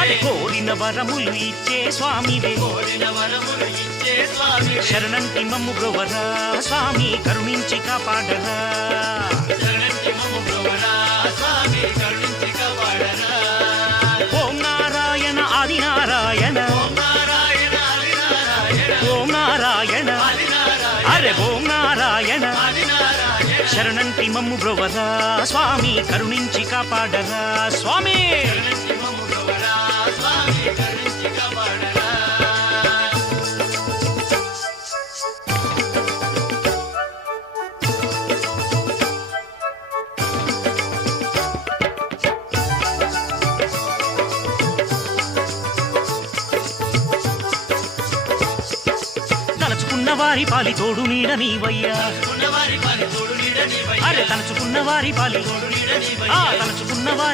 అది కోరిన వరములు ఇచ్చే స్వామివే శరణంటి మమ్ము బ్రోవరా స్వామి కరుణించి కాపాడరా ఓం నారాయణ ఆది నారాయణ ఓం నారాయణ అరే ఓం నారాయణ శరణంటి మమ్ము బ్రోవరా స్వామి కరుణించి కాపాడరా స్వామి తలచుకున్న వారి పాలి తోడు నీడ నీవయ్యా అరే తలచుకున్న వారి పాలి తలచుకున్న వారి